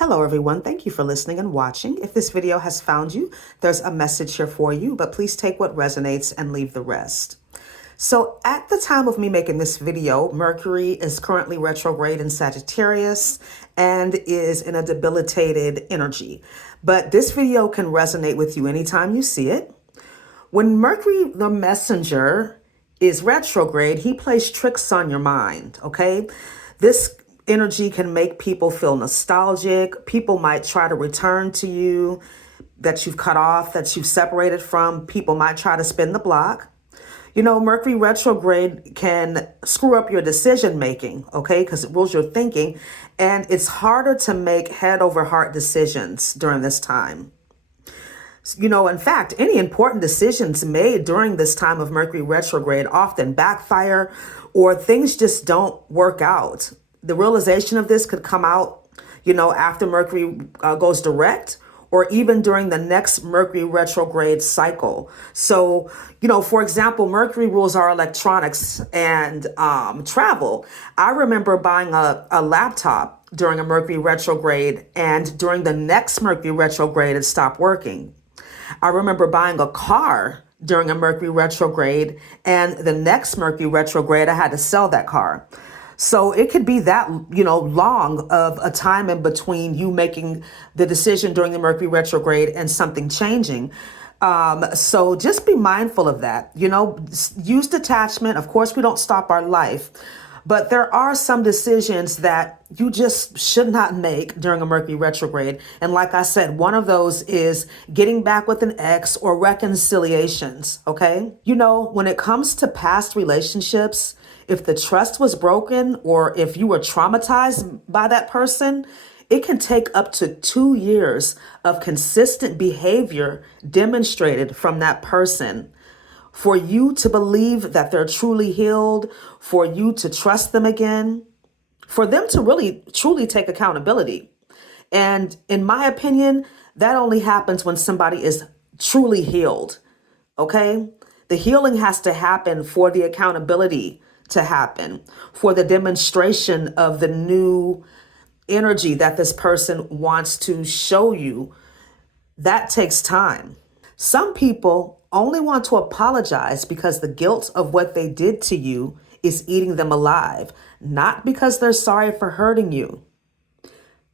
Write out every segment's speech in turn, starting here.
Hello, everyone. Thank you for listening and watching. If this video has found you, there's a message here for you, but please take what resonates and leave the rest. So at the time of me making this video, Mercury is currently retrograde in Sagittarius and is in a debilitated energy. But this video can resonate with you anytime you see it. When Mercury, the messenger, is retrograde, he plays tricks on your mind, okay? This energy can make people feel nostalgic. People might try to return to you that you've cut off, that you've separated from. People might try to spin the block. You know, Mercury retrograde can screw up your decision making, okay, because it rules your thinking, and it's harder to make head over heart decisions during this time. You know, in fact, any important decisions made during this time of Mercury retrograde often backfire or things just don't work out. The realization of this could come out, you know, after Mercury goes direct, or even during the next Mercury retrograde cycle. So, you know, for example, Mercury rules our electronics and travel. I remember buying a laptop during a Mercury retrograde, and during the next Mercury retrograde, it stopped working. I remember buying a car during a Mercury retrograde, and the next Mercury retrograde, I had to sell that car. So it could be that, you know, long of a time in between you making the decision during the Mercury retrograde and something changing. So just be mindful of that. You know, use detachment. Of course, we don't stop our life, but there are some decisions that you just should not make during a Mercury retrograde. And like I said, one of those is getting back with an ex or reconciliations. Okay. You know, when it comes to past relationships, if the trust was broken or if you were traumatized by that person, it can take up to 2 years of consistent behavior demonstrated from that person for you to believe that they're truly healed, for you to trust them again, for them to really, truly take accountability. And in my opinion, that only happens when somebody is truly healed, okay? The healing has to happen for the accountability to happen, for the demonstration of the new energy that this person wants to show you. That takes time. Some people only want to apologize because the guilt of what they did to you is eating them alive, not because they're sorry for hurting you.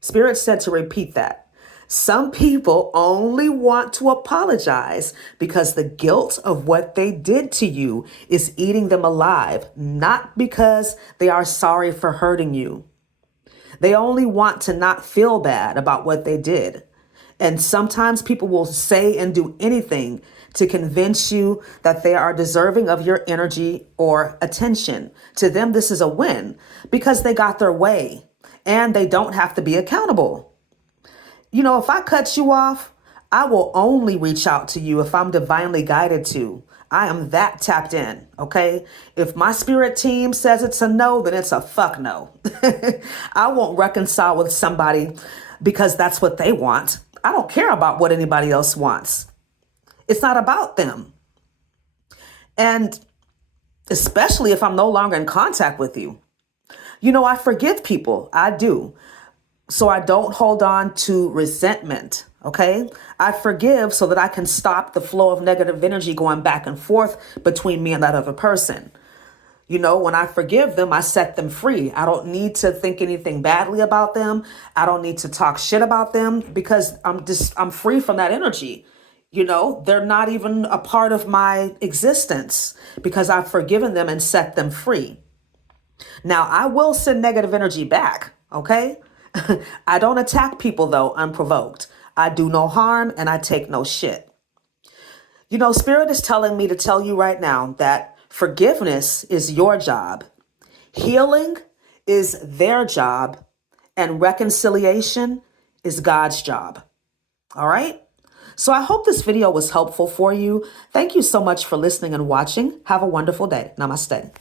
Spirit said to repeat that. Some people only want to apologize because the guilt of what they did to you is eating them alive, not because they are sorry for hurting you. They only want to not feel bad about what they did. And sometimes people will say and do anything to convince you that they are deserving of your energy or attention. To them, this is a win because they got their way and they don't have to be accountable. You know, if I cut you off, I will only reach out to you if I'm divinely guided to. I am that tapped in, okay? If my spirit team says it's a no, then it's a fuck no. I won't reconcile with somebody because that's what they want. I don't care about what anybody else wants. It's not about them. And especially if I'm no longer in contact with you. You know, I forgive people. I do. So I don't hold on to resentment, okay? I forgive so that I can stop the flow of negative energy going back and forth between me and that other person. You know, when I forgive them, I set them free. I don't need to think anything badly about them. I don't need to talk shit about them because I'm free from that energy. You know, they're not even a part of my existence because I've forgiven them and set them free. Now, I will send negative energy back, okay? I don't attack people, though, unprovoked. I do no harm and I take no shit. You know, Spirit is telling me to tell you right now that forgiveness is your job. Healing is their job. And reconciliation is God's job. All right? So I hope this video was helpful for you. Thank you so much for listening and watching. Have a wonderful day. Namaste.